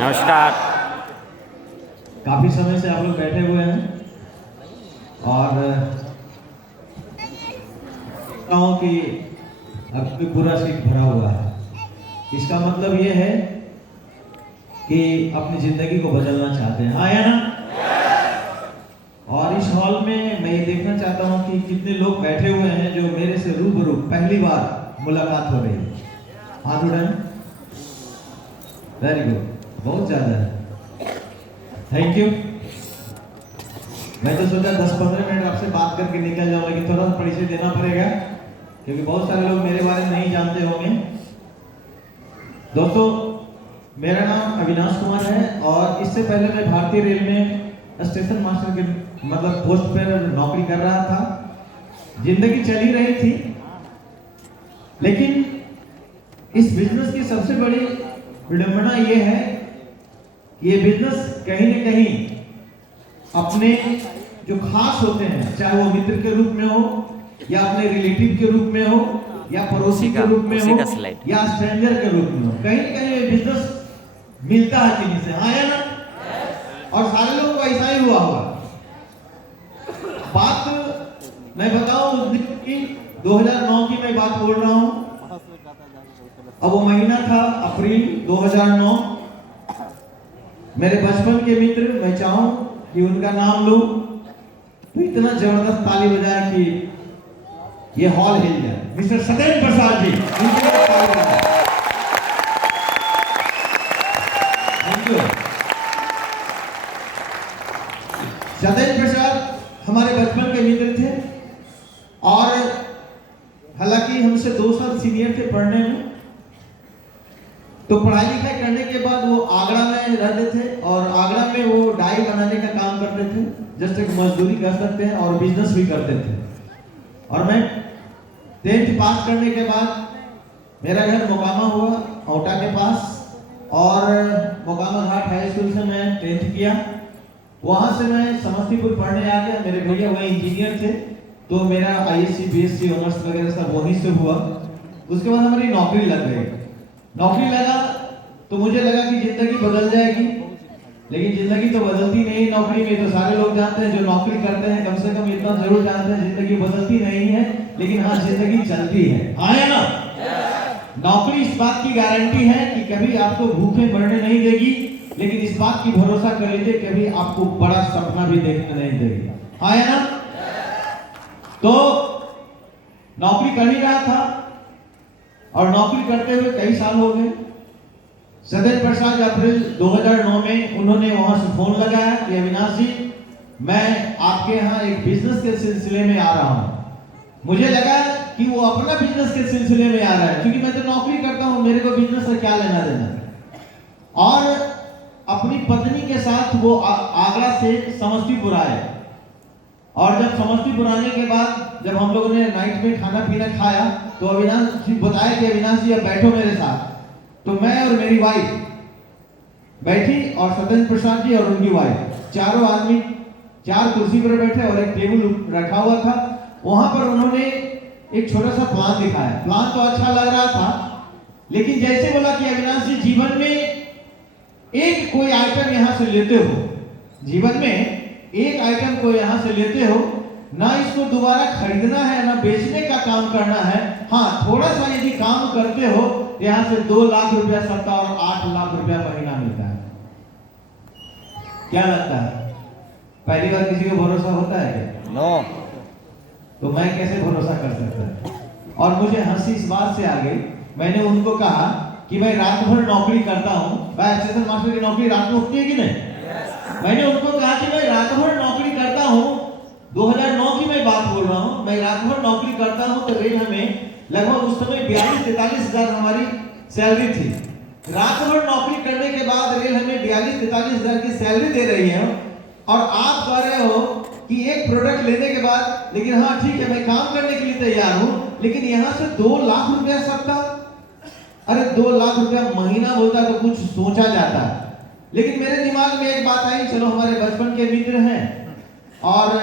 नमस्कार। काफी समय से आप लोग बैठे हुए हैं और गाँव की अब पूरा सीट भरा हुआ है। इसका मतलब ये है कि अपनी जिंदगी को बदलना चाहते हैं, हाँ या ना? और इस हॉल में मैं ये देखना चाहता हूँ कि कितने लोग बैठे हुए हैं जो मेरे से रूबरू पहली बार मुलाकात हो रही है। हाथ उठाएं। वेरी गुड, बहुत ज्यादा है। Thank you. मैं तो सोचा 10-15 मिनट आपसे बात करके निकल जाऊं, लेकिन थोड़ा सा परिचय देना पड़ेगा क्योंकि बहुत सारे लोग मेरे बारे में नहीं जानते होंगे। दोस्तों, मेरा नाम अविनाश कुमार है और इससे पहले मैं भारतीय रेल में स्टेशन मास्टर के पोस्ट पर नौकरी कर रहा था। जिंदगी चली रही थी, लेकिन इस बिजनेस की सबसे बड़ी विडंबना यह है कि ये बिजनेस कहीं न कहीं अपने जो खास होते हैं, चाहे वो मित्र के रूप में हो या अपने रिलेटिव के रूप में हो या पड़ोसी के रूप में हो या स्ट्रेंजर के रूप में हो, कहीं न कहीं ये बिजनेस मिलता है किन्हीं से, हाँ या ना? और सारे लोगों को ऐसा ही हुआ होगा। बात मैं बताऊं उस दिन की 2009 की मैं बात बोल रहा हूं। अब वो महीना था अप्रैल 2009। मेरे बचपन के मित्र, मैं चाहूं कि उनका नाम लूं तो इतना जबरदस्त ताली बजाए कि ये हॉल हिल जाए। Mister Satyendra Prasad ji, thank you. Satyendra Prasad हमारे बचपन के मित्र थे और हालांकि हमसे 2 साल सीनियर थे पढ़ने में। तो पढ़ाई लिखाई करने के बाद वो आगरा में रहते थे और आगरा में वो डाई बनाने का काम करते थे, जस्ट एक मजदूरी कर सकते हैं और बिजनेस भी करते थे। और मैं 10th पास करने के बाद मेरा घर मोकामा हुआ, औटा के पास, और मोकामा घाट हाई स्कूल से मैं 10th किया। वहां से मैं समस्तीपुर पढ़ने आ गया। मेरे भैया वही इंजीनियर थे, तो मेरा ISC BSc ऑनर्स वगैरह सब वहीं से हुआ। उसके बाद हमारी नौकरी लग गई। नौकरी लगा तो मुझे लगा कि जिंदगी बदल जाएगी, लेकिन जिंदगी तो बदलती नहीं नौकरी में। तो सारे लोग जानते हैं जो नौकरी करते हैं, कम से कम इतना जरूर जानते हैं जिंदगी बदलती नहीं है, लेकिन हाँ जिंदगी चलती है, हाँ या ना? नौकरी इस बात की गारंटी है कि कभी आपको भूखे मरने नहीं देगी, लेकिन इस बात की भरोसा कर लीजिए कभी आपको बड़ा सपना भी देखने नहीं देगी, हाँ या ना? तो नौकरी कर ही रहा था और नौकरी करते हुए कई साल हो गए। सत्येंद्र प्रसाद अप्रैल 2009 में उन्होंने वहां से फोन लगाया कि अविनाश जी, मैं आपके यहाँ एक बिजनेस के सिलसिले में आ रहा हूँ। मुझे लगा कि वो अपना बिजनेस के सिलसिले में आ रहा है, क्योंकि मैं तो नौकरी करता हूँ, मेरे को बिजनेस से क्या लेना देना। और अपनी पत्नी के साथ वो आगरा से समस्तीपुर आए। और जब समस्तीपुर आने के बाद जब हम लोगों ने नाइट में खाना पीना खाया तो अविनाश जी बताया कि अविनाश जी अब बैठो मेरे साथ। तो मैं और मेरी वाइफ बैठी और सत्येंद्र प्रसाद जी और उनकी वाइफ, चारों आदमी 4 कुर्सी पर बैठे और एक टेबल रखा हुआ था। वहां पर उन्होंने एक छोटा सा प्लान दिखाया। प्लान तो अच्छा लग रहा था, लेकिन जैसे बोला कि अविनाश जी, जीवन में एक कोई आइटम यहां से लेते हो, जीवन में एक आइटम को यहां से लेते हो, ना इसको दोबारा खरीदना है ना बेचने का काम करना है। हाँ, थोड़ा सा यदि काम करते हो तो यहां से 2 लाख रुपया सप्ताह और 8 लाख रुपया महीना मिलता है। क्या लगता है? पहली बार किसी को भरोसा होता है क्या? नो। तो मैं कैसे भरोसा कर सकता? और मुझे हंसी इस बात से आ गई। मैंने उनको कहा कि मैं रात भर नौकरी करता हूं। भाई, स्टेशन मास्टर की नौकरी रात में होती है कि नहीं? मैंने उनको कहा कि मैं रात भर नौकरी करता हूं। 2009 की मैं बात बोल रहा हूं। मैं रात भर नौकरी करता हूं तो रेल हमें लगभग उस समय 42-43 हजार हमारी सैलरी थी। रात भर नौकरी करने के बाद रेल हमें 42-43 हजार की सैलरी दे रही है और आप कह रहे हो कि एक प्रोडक्ट लेने के बाद, लेकिन हाँ ठीक है मैं काम करने के लिए तैयार हूं, लेकिन यहां से 2 लाख रुपया सप्ताह, अरे 2 लाख रुपया महीना बोलता तो कुछ सोचा जाता है। लेकिन मेरे दिमाग में एक बात आई, चलो हमारे बचपन के मित्र हैं और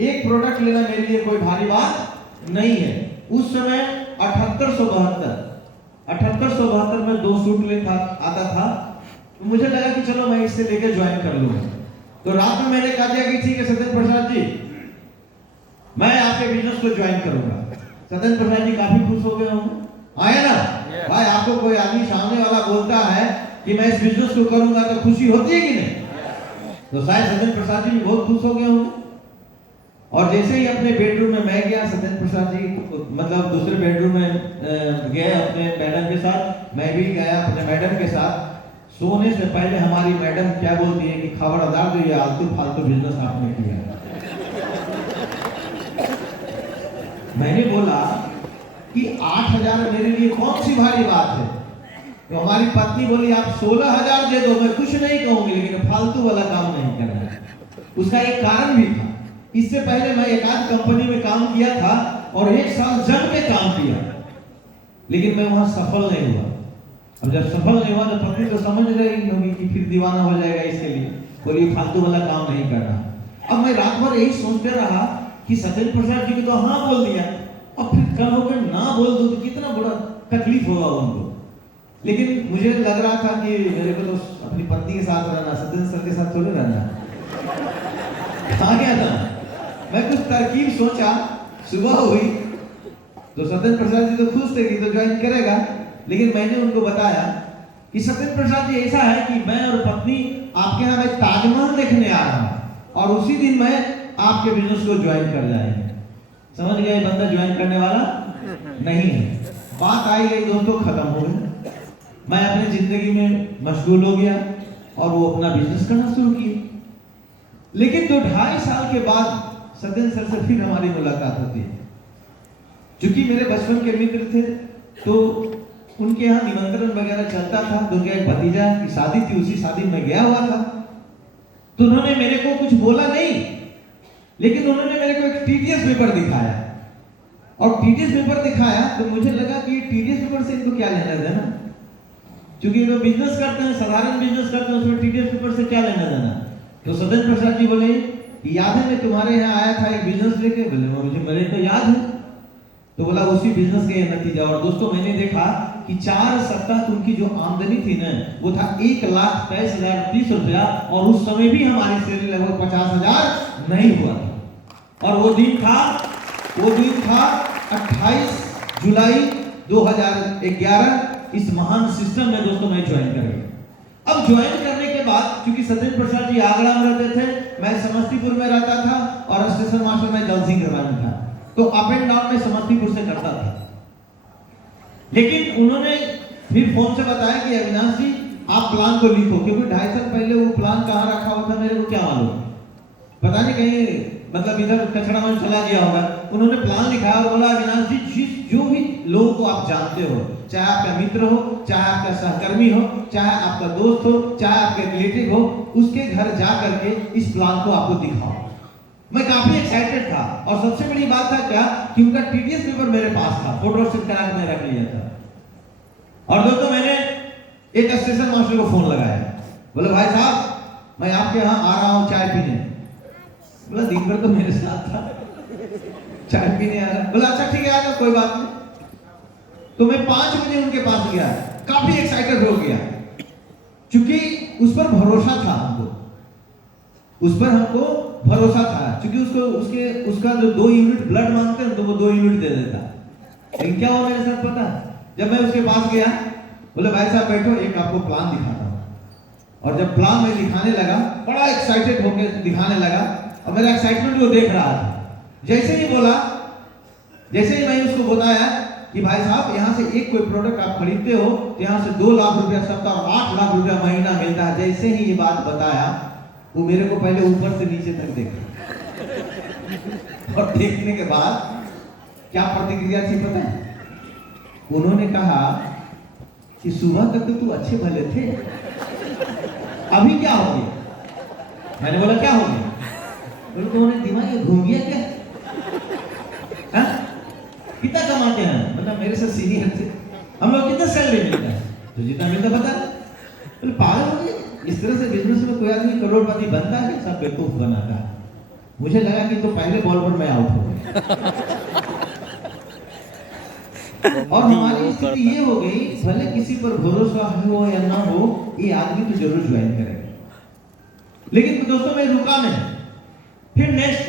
एक प्रोडक्ट लेना मेरे लिए कोई भारी बात नहीं है। उस समय 7872 में 2 सूट लेता आता था तो मुझे लगा कि चलो मैं इससे लेकर ज्वाइन कर लूंगा। तो रात में मैंने कहा दिया कि ठीक है सत्येंद्र प्रसाद जी, मैं आपके बिजनेस को ज्वाइन करूंगा। सत्येंद्र प्रसाद जी काफी खुश हो गए होंगे, आए ना? भाई आपको कोई आदमी सामने वाला बोलता है कि मैं इस बिजनेस को करूंगा तो खुशी होती है कि नहीं? तो शायद सत्येंद्र प्रसाद जी भी बहुत खुश हो गए होंगे। और जैसे ही अपने बेडरूम में मैं गया, सत्येंद्र प्रसाद जी मतलब दूसरे बेडरूम में गए अपने मैडम के साथ, मैं भी गया अपने मैडम के साथ। सोने से पहले हमारी मैडम क्या बोलती है कि खबरदार जो ये आलतू फालतू बिजनेस आपने किया। मैंने बोला कि 8,000 मेरे लिए कौन सी भारी बात है। तो हमारी पत्नी बोली आप 16,000 दे दो, मैं कुछ नहीं कहूंगी, लेकिन फालतू वाला काम नहीं करना। उसका एक कारण भी था। इससे पहले मैं एक आध कंपनी में काम किया था और 1 साल जम के काम किया, लेकिन मैं वहां सफल नहीं हुआ। अब जब सफल नहीं हुआ तो पत्नी तो समझ रही होगी कि फिर दीवाना हो जाएगा इसके लिए, बोलिए फालतू वाला काम नहीं करना। अब मैं रात भर यही सोचते रहा कि सत्येंद्र प्रसाद जी को तो हाँ बोल दिया, और फिर कल होकर ना बोल दो तो कितना बड़ा तकलीफ होगा उनको। लेकिन मुझे लग रहा था कि मेरे को तो अपनी पत्नी के साथ रहना, सत्येंद्र सर के साथ थोड़े रहना। कहाँ गया था मैं, कुछ तरकीब सोचा। सुबह हुई तो सत्येंद्र प्रसाद जी तो खुश थे कि तो ज्वाइन करेगा, लेकिन मैंने उनको बताया कि सत्येंद्र प्रसाद जी ऐसा है कि मैं और पत्नी आपके यहाँ मैं ताजमहल देखने आ रहा हूं और उसी दिन मैं आपके बिजनेस को ज्वाइन कर जाएंगे। समझ गए, बंदा ज्वाइन करने वाला नहीं है। बात आई गई दोस्तों, खत्म हो गई। मैं अपनी जिंदगी में मशगूल हो गया और वो अपना बिजनेस करना शुरू किया। लेकिन 2-2.5 साल के बाद सत्येंद्र सर से फिर हमारी मुलाकात होती है। चूंकि मेरे बचपन के मित्र थे तो उनके यहाँ निमंत्रण वगैरह चलता था। तो उनके एक भतीजा की शादी थी, उसी शादी में गया हुआ था। तो उन्होंने मेरे को कुछ बोला नहीं, लेकिन उन्होंने मेरे को एक टीडीएस पेपर दिखाया। और टीडीएस पेपर दिखाया तो मुझे लगा कि टीडीएस पेपर से इनको क्या लेना देना, क्योंकि वो बिजनेस करते हैं, साधारण बिजनेस करते हैं, उसमें टीडीएस पेपर से क्या लेना देना। तो सत्येंद्र प्रसाद जी बोले याद है मैं तुम्हारे यहाँ आया था एक बिजनेस लेके। बोले मुझे मेरे को याद है। तो बोला उसी बिजनेस के नतीजा। और दोस्तों मैंने देखा कि 4 सप्ताह उनकी जो आमदनी थी ना वो था 1,23,030 रुपया, और उस समय भी हमारी सैलरी लगभग 50,000 नहीं हुआ था। और वो दिन था 28 जुलाई 2011। इस महान सिस्टम में दोस्तों मैं ज्वाइन कर गया। अब ज्वाइन करने के बाद क्योंकि सत्येंद्र प्रसाद जी आगरा में रहते थे, मैं समस्तीपुर में रहता था और स्टेशन मास्टर में जलसिंह में था, तो अप एंड डाउन में समस्तीपुर से करता था। लेकिन उन्होंने फिर फोन से बताया कि अविनाश जी आप प्लान को लिखो, क्योंकि 2.5 साल पहले वो प्लान कहाँ रखा हुआ था मेरे को क्या मालूम, पता नहीं कहीं मतलब इधर कचरा में चला गया होगा। उन्होंने प्लान लिखा और बोला अविनाश जी जो भी लोगों को आप जानते हो, चाहे आपका मित्र हो, चाहे आपका सहकर्मी हो, चाहे आपका दोस्त हो, चाहे आपके रिलेटिव हो, उसके घर जा करके इस प्लान को आपको दिखाओ। मैं काफी एक्साइटेड था और सबसे बड़ी बात था क्या कि उनका टीडीएस पेपर मेरे पास था, फोटोस्टेट करा के मैं रख लिया था। और दोस्तों मैंने एक स्टेशन मास्टर को फोन लगाया, बोले भाई साहब मैं आपके यहाँ आ रहा हूँ चाय पीने। बोला दिन भर तो मेरे साथ था, चाय पीने आ रहा। बोला अच्छा ठीक है आ जाओ, कोई बात नहीं। तो मैं 5 बजे उनके पास गया, काफी एक्साइटेड हो गया, क्योंकि उस पर भरोसा था हमको, उस पर हमको भरोसा था, क्योंकि उसका जो 2 यूनिट ब्लड मांगते हैं तो वो 2 यूनिट दे देता। लेकिन क्या हुआ मेरे साथ पता, जब मैं उसके पास गया बोले भाई साहब बैठो एक आपको प्लान दिखाता हूँ। और जब प्लान मैं दिखाने लगा, बड़ा एक्साइटेड होकर दिखाने लगा और मेरा एक्साइटमेंट वो देख रहा था। जैसे ही बोला, जैसे ही मैं उसको बताया कि भाई साहब यहाँ से एक कोई प्रोडक्ट आप खरीदते हो तो यहाँ से 2 लाख रुपया सप्ताह और 8 लाख रुपया महीना मिलता है। जैसे ही ये बात बताया वो मेरे को पहले ऊपर से नीचे तक देखा और देखने के बाद क्या प्रतिक्रिया थी पता है, उन्होंने कहा कि सुबह तक तो तू अच्छे भले थे, अभी क्या हो गया। मैंने बोला क्या हो गया, बोले तुम्हारे दिमाग में घूम गया क्या, कितना कमाते हैं, मतलब मेरे से सीनियर थे, हम लोग कितना सैलरी मिलता है, तो जितना मिलता बता। बोले पागल हो गए, इस तरह से बिजनेस में कोई आदमी करोड़पति बनता है, सब बेवकूफ बनाता है। मुझे लगा कि तो पहले बॉल पर मैं आउट हो गया। और हमारी स्थिति ये हो गई, भले किसी पर भरोसा हो या ना हो, ये आदमी तो जरूर ज्वाइन करेगा। लेकिन दोस्तों मैं रुका नहीं। फिर नेक्स्ट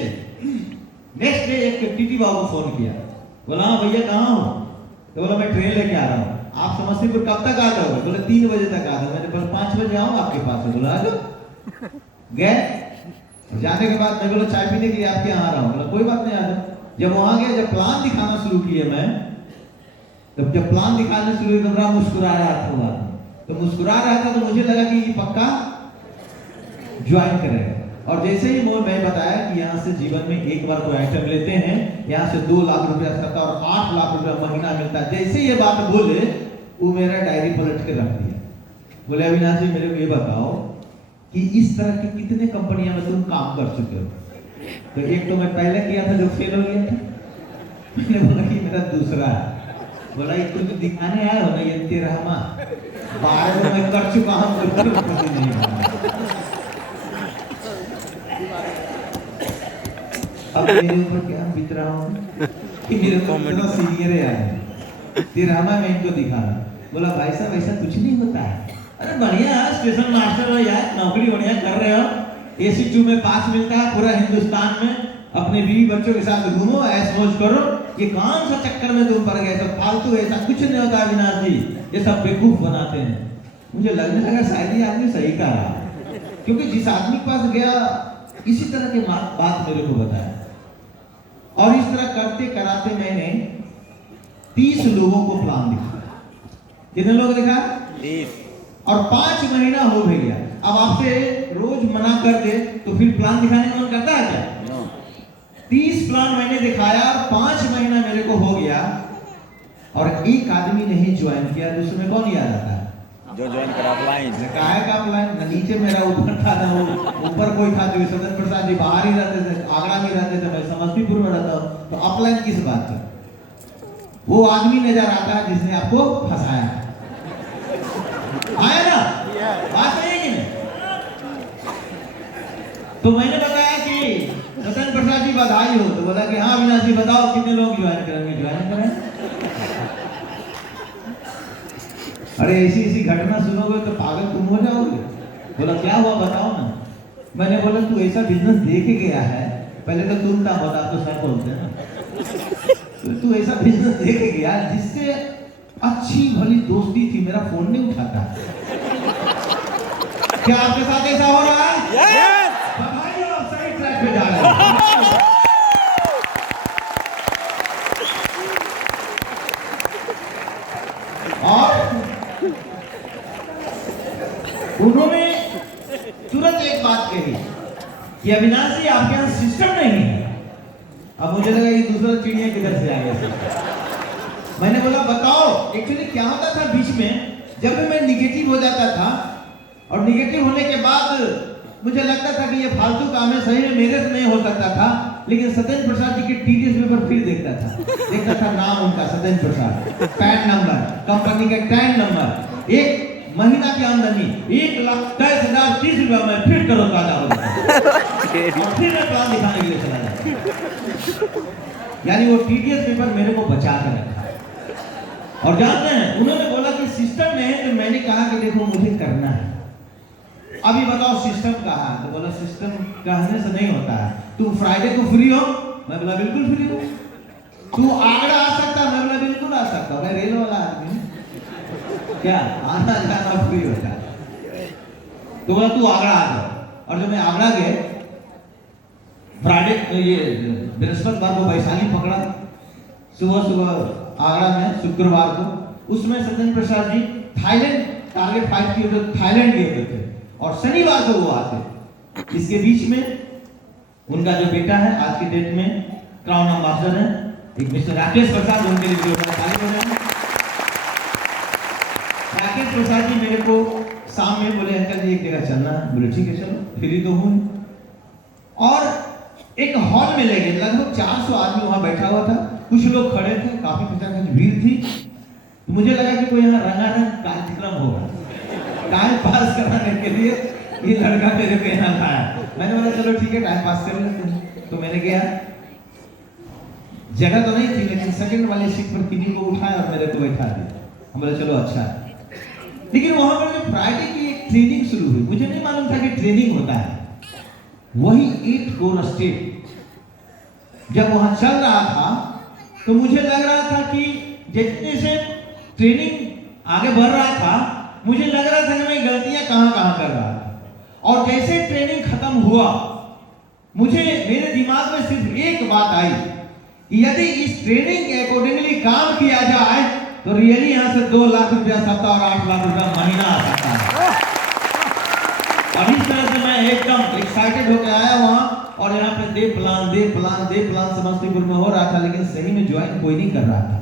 डे एक टीटी बाबू को फोन किया, बोला हाँ भैया कहाँ हो? तो बोला मैं ट्रेन लेके आ रहा हूँ, आप समस्तीपुर कब तक आ जाओगे? बोले 3 बजे तक आ जाओ। मैंने बोला 5 बजे आऊँ आपके पास से। बोला आ जाओ। गए, जाने के बाद मैं बोला चाय पीने के लिए आपके यहाँ आ रहा हूँ। बोला कोई बात नहीं आ जाओ। जब वहां गया, जब प्लान दिखाना शुरू किए मैं, तब जब प्लान दिखाना शुरू किया तो मुस्कुरा रहा था। तो मुस्कुरा रहा था तो मुझे लगा कि ये पक्का ज्वाइन करेगा। और जैसे ही मैं बताया कि यहाँ से जीवन में एक बार कोई आइटम लेते हैं, यहाँ से 2 लाख रुपया सकता और 8 लाख रुपया महीना मिलता है, जैसे ये बात बोले वो मेरा डायरी पलट के रख दिया। बोले अविनाश जी मेरे को ये बताओ कि इस तरह की कितने कंपनियां में तुम काम कर चुके हो? तो एक तो मैं पहले किया था जो फेल हो गया था। मैंने बोला कि मेरा दूसरा है। बोला ये तुम दिखाने आए हो ना, ये तेरा 12 मैं कर चुका हूँ। अब मेरे ऊपर क्या बीत रहा हूँ कि मेरे को इतना सीनियर है यार, तेरा मैं इनको दिखा रहा। बोला भाई साहब ऐसा कुछ नहीं होता है। अरे बढ़िया स्टेशन मास्टर हो यार, नौकरी बढ़िया कर रहे हो, AC 2 में पास मिलता है पूरा हिंदुस्तान में, अपने बीवी बच्चों के साथ घूमो, ऐश मौज करो। ये कौन सा चक्कर में तुम पड़ गए? सब फालतू, ऐसा कुछ नहीं होता अविनाश जी, ये सब बेवकूफ बनाते हैं। मुझे लगने लगा शायद ये आदमी सही कह रहा है, क्योंकि जिस आदमी के पास गया इसी तरह के बात मेरे को बताया। और इस तरह करते कराते मैंने 30 लोगों को प्लान दिखाया। कितने लोग दिखा? 30। और 5 महीना हो भी गया। अब आपसे रोज मना कर दे तो फिर प्लान दिखाने का मन करता है क्या? 30 प्लान मैंने दिखाया, 5 महीना मेरे को हो गया और एक आदमी नहीं ज्वाइन किया। दूसरे में कौन याद आता है? जो ज्वाइन करा अपलाइन। काहे का अपलाइन? न नीचे मेरा ऊपर था ना ऊपर कोई था। जो सदन प्रसाद जी बाहर ही रहते थे, आगरा में रहते थे, मैं समस्तीपुर में रहता हूँ। तो अपलाइन किस बात का? वो आदमी नजर आता है जिसने आपको फंसाया। आया ना बात नहीं है कि? तो मैंने बताया कि सदन प्रसाद जी बधाई हो। तो बोला कि हाँ अविनाश जी बताओ कितने लोग ज्वाइन करेंगे? ज्वाइन करें। अरे ऐसी घटना सुनोगे तो पागल तुम हो जाओगे। बोला क्या हुआ बताओ ना। मैंने बोला तू ऐसा बिजनेस देखे गया है, पहले तो तुम था बता तो सब बोलते हैं ना। तू ऐसा बिजनेस देखे गया जिससे अच्छी भली दोस्ती थी, मेरा फोन नहीं उठाता। क्या आपके साथ ऐसा हो रहा है? बधाई हो, आप सही ट्रैक पे जा रहे हैं। और उन्होंने तुरंत एक बात कही कि अविनाश जी आपके यहाँ सिस्टम नहीं है। अब मुझे लगा ये दूसरा चिड़िया किधर से आ गया। मैंने बोला बताओ एक्चुअली क्या होता था बीच में, जब मैं निगेटिव हो जाता था और निगेटिव होने के बाद मुझे लगता था कि ये फालतू काम है, सही में मेरे से नहीं हो सकता था। लेकिन सत्येंद्र प्रसाद जी के TDS पेपर फिर देखता था नाम उनका सत्येंद्र प्रसाद, पैन नंबर, कंपनी का टैन नंबर, एक महीना की आमदनी 1,10,30 रुपया में फिर करो ताजा हो जाता। फिर मैं प्लान दिखाने के लिए चला जाता। यानी वो TDS पेपर मेरे को बचा कर रखा। और जानते हैं उन्होंने बोला कि सिस्टम नहीं है, तो मैंने कहा कि देखो मुझे करना है। अभी बताओ सिस्टम कहाँ? तो बोला सिस्टम कहने से नहीं होता है। तुम फ्राइडे को फ्री हो? मैं बोला बिल्कुल फ्री हूँ। तू आगरा आ सकता? मैं बोला बिल्कुल आ सकता हूँ, मैं रेल वाला आदमी क्या आना जाना फ्री होता है। तो बोला तू आगरा आ जा। और जब मैं आगरा गए, फ्राइडे ये बृहस्पतिवार को वैशाली पकड़ा, सुबह आगरा में शुक्रवार को, उसमें सत्येंद्र प्रसाद जी थाईलैंड टारगेट 5 किए तो थाईलैंड गए थे और शनिवार को वो आते। इसके बीच में उनका जो बेटा है आज की डेट में क्राउन एम्बेसडर है, एक मिस्टर राकेश प्रसाद, उनके लिए राकेश प्रसाद जी मेरे को शाम में बोले अंकल जी एक जगह चलना है। बोले ठीक है चलो, फ्री तो हूँ। और एक हॉल में ले गए, लगभग 400 आदमी वहां बैठा हुआ था, कुछ लोग खड़े थे, काफी कुछ भीड़ थी। तो मुझे लगा कि कोई यहाँ रंगारंग कार्यक्रम होगा, टाइम पास कराने के लिए ये लड़का मेरे को यहाँ लाया। मैंने बोला चलो ठीक है टाइम पास कर लेते हैं। तो मैंने गया, जगह तो नहीं थी, लेकिन सेकंड वाले सीट पर किन्हीं को उठाया और मेरे को बैठा दिया। हम बोले चलो अच्छा है। लेकिन वहां पर जो फ्राइडे की एक ट्रेनिंग शुरू हुई, मुझे नहीं मालूम था कि ट्रेनिंग होता है। वही 8 कोर स्टेप जब वहां चल रहा था तो मुझे लग रहा था कि जितने से ट्रेनिंग आगे बढ़ रहा था, मुझे लग रहा था कि मैं गलतियां कहां कहां कर रहा था। और जैसे ट्रेनिंग खत्म हुआ, मुझे मेरे दिमाग में सिर्फ एक बात आई, यदि इस ट्रेनिंग के अकॉर्डिंगली काम किया जाए तो रियली यहां से 2 लाख रुपया सप्ताह और 8 लाख रुपया महीना आ सकता है। और इस तरह से मैं एकदम एक्साइटेड होकर आया वहां, और यहाँ पे दे प्लान समस्तीपुर में हो रहा था, लेकिन सही में ज्वाइन कोई नहीं कर रहा था।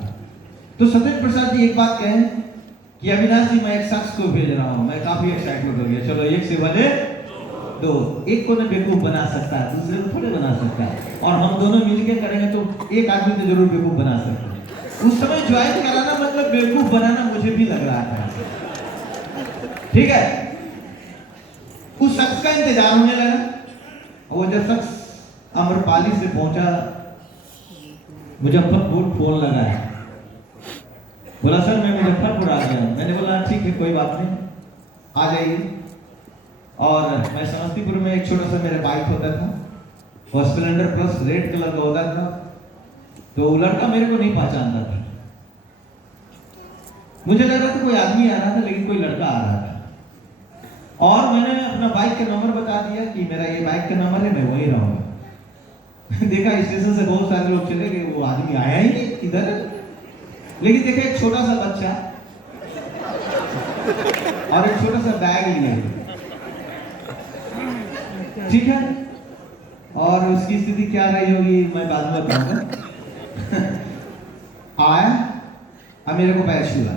तो सत्येंद्र प्रसाद जी एक बात कहें कि अविनाश जी, मैं एक शख्स को भेज रहा हूं। मैं काफी एक्साइटेड हो गया। चलो 1 से बने 2, एक को ना बेवकूफ बना सकता है, दूसरे को थोड़े बना सकता है। और हम दोनों मिलकर करेंगे तो एक आदमी तो जरूर बेवकूफ बना सकते हैं। उस समय ज्वाइन कराना मतलब बेवकूफ बनाना मुझे भी लग रहा था। ठीक है, उस शख्स का इंतजार होने लगा। और वो जब शख्स अमरपाली से पहुंचा, मुजफ्फरपुर फोन लगाया, बोला सर मैं मुजफ्फरपुर आ गया। मैंने बोला ठीक है कोई बात नहीं, आ जाइए। और मैं समस्तीपुर में एक छोटा सा मेरा बाइक होता था, वो स्प्लेंडर प्लस रेड कलर का होता था। तो वो लड़का मेरे को नहीं पहचानता था। मुझे लग रहा था कोई आदमी आ रहा था, लेकिन कोई लड़का आ रहा था। और मैंने अपना बाइक का नंबर बता दिया कि मेरा ये बाइक का नंबर है, मैं वहीं रहूंगा। देखा स्टेशन से बहुत सारे लोग चले गए, वो आदमी आया ही नहीं इधर। लेकिन देखा एक छोटा सा बच्चा और एक छोटा सा बैग लिए, ठीक है। और उसकी स्थिति क्या रही होगी मैं बाद में बताऊंगा। आया, अब मेरे को पैर छुआ,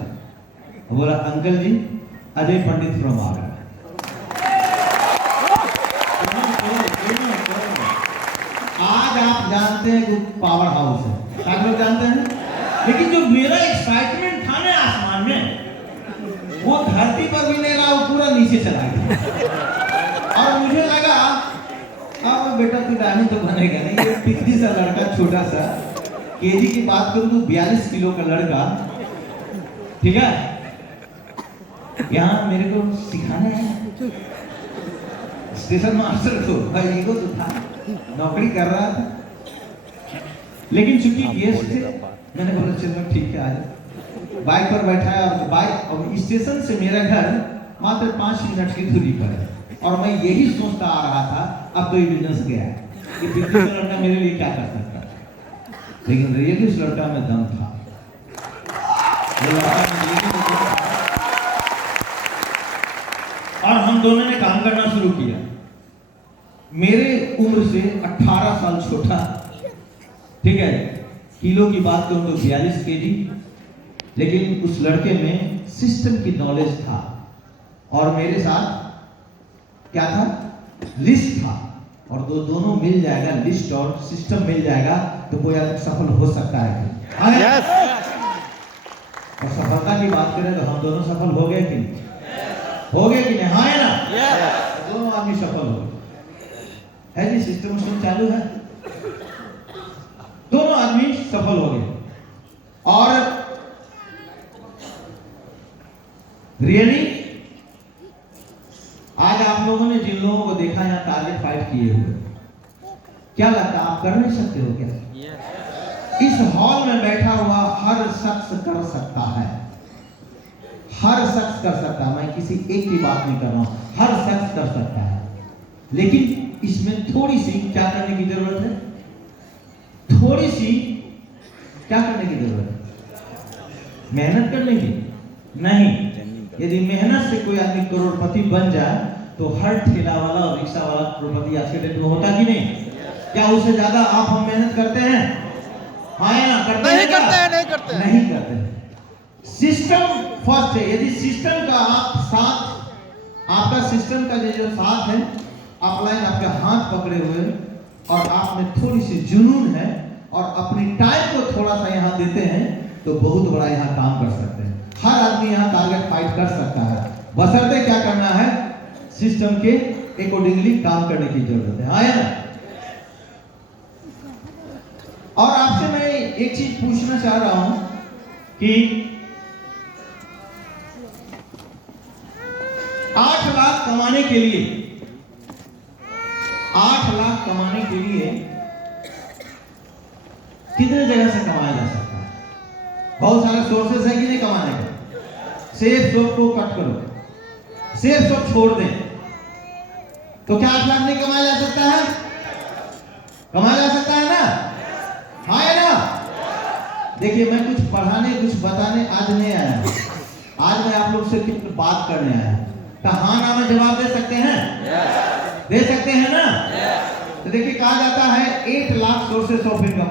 बोला अंकल जी, अजय पंडित फ्रॉम आगरा। आज आप जानते हैं कि पावर हाउस है, आप लोग जानते हैं। लेकिन जो मेरा एक्साइटमेंट था ना आसमान में, वो धरती पर भी नहीं रहा, वो पूरा नीचे चला गया। और मुझे लगा अब बेटा पिलानी तो बनेगा नहीं, ये पितली सा लड़का छोटा सा, केजी की बात करूं तो 42 किलो का लड़का, ठीक है, यहाँ मेरे को सिखाना है। स्टेशन मास्टर को भाई ईगो तो था, नौकरी कर रहा था, लेकिन चूंकि गेस्ट थे, मैंने बोला चलो ठीक है आ जाओ। बाइक पर बैठाया और बाइक, और स्टेशन से मेरा घर मात्र 5 मिनट की दूरी पर है। और मैं यही सोचता आ रहा था, अब तो ये बिजनेस गया है, ये बिजनेस लड़का मेरे लिए क्या कर सकता है। लेकिन रियली उस लड़का में दम था। और हम दोनों ने काम करना शुरू किया। मेरे उम्र से 18 साल छोटा, ठीक है, किलो की बात करूं तो 42 केजी, लेकिन उस लड़के में सिस्टम की नॉलेज था। और मेरे साथ क्या था, लिस्ट था। और दोनों मिल जाएगा, लिस्ट और सिस्टम मिल जाएगा तो कोई आदमी सफल हो सकता है। yes! और सफलता की बात करें तो हम दोनों सफल हो गए कि नहीं? हो गए कि नहीं? हाँ है ना? yes! दोनों आदमी सफल हो गए है जी, सिस्टम चालू है, दोनों आदमी सफल हो गए। और रियली आज आप लोगों ने जिन लोगों को देखा यहाँ टारगेट फाइट किए हुए, क्या लगता है आप कर नहीं सकते हो क्या? इस हॉल में बैठा हुआ हर शख्स कर सकता है, हर शख्स कर सकता है। मैं किसी एक की बात नहीं कर रहा हूं, हर शख्स कर सकता है। लेकिन इसमें थोड़ी सी क्या करने की जरूरत है, थोड़ी सी क्या करने की जरूरत है, मेहनत करने की नहीं। यदि मेहनत से कोई आदमी करोड़पति बन जाए तो हर ठेला वाला और रिक्शा वाला करोड़पति आज के डेट में होता कि नहीं? क्या उससे ज्यादा आप हम मेहनत करते हैं? हाँ या ना? करते नहीं करते हैं, नहीं करते हैं, नहीं करते हैं। सिस्टम फर्स्ट है। यदि सिस्टम का आप साथ, आपका सिस्टम का जो साथ है, अपलाइन आपके हाथ पकड़े हुए और आप में थोड़ी सी जुनून है और अपनी टाइम को थोड़ा सा यहाँ देते हैं तो बहुत बड़ा यहाँ काम कर सकते हैं। हर आदमी यहाँ टारगेट फाइट कर सकता है, बशर्ते क्या करना है, सिस्टम के अकॉर्डिंगली काम करने की जरूरत है। हाँ या ना? और आपसे मैं एक चीज पूछना चाह रहा हूं कि 8 लाख कमाने के लिए 8 लाख कमाने के लिए कितने जगह से कमाया जा सकता है? बहुत सारे सोर्सेस है कि नहीं कमाने का। सेफ सोप को कट करो, सेफ सोप छोड़ दें तो क्या 8 लाख नहीं कमाया जा सकता है? कमाया जा सकता है ना? हाँ है ना? देखिए, मैं कुछ पढ़ाने कुछ बताने आज नहीं आया, आज मैं आप लोग से कुछ बात करने आया। तो हाँ ना में जवाब दे सकते हैं? दे सकते हैं ना? तो देखिए, कहा जाता है 8 लाख सोर्सेस ऑफ इनकम।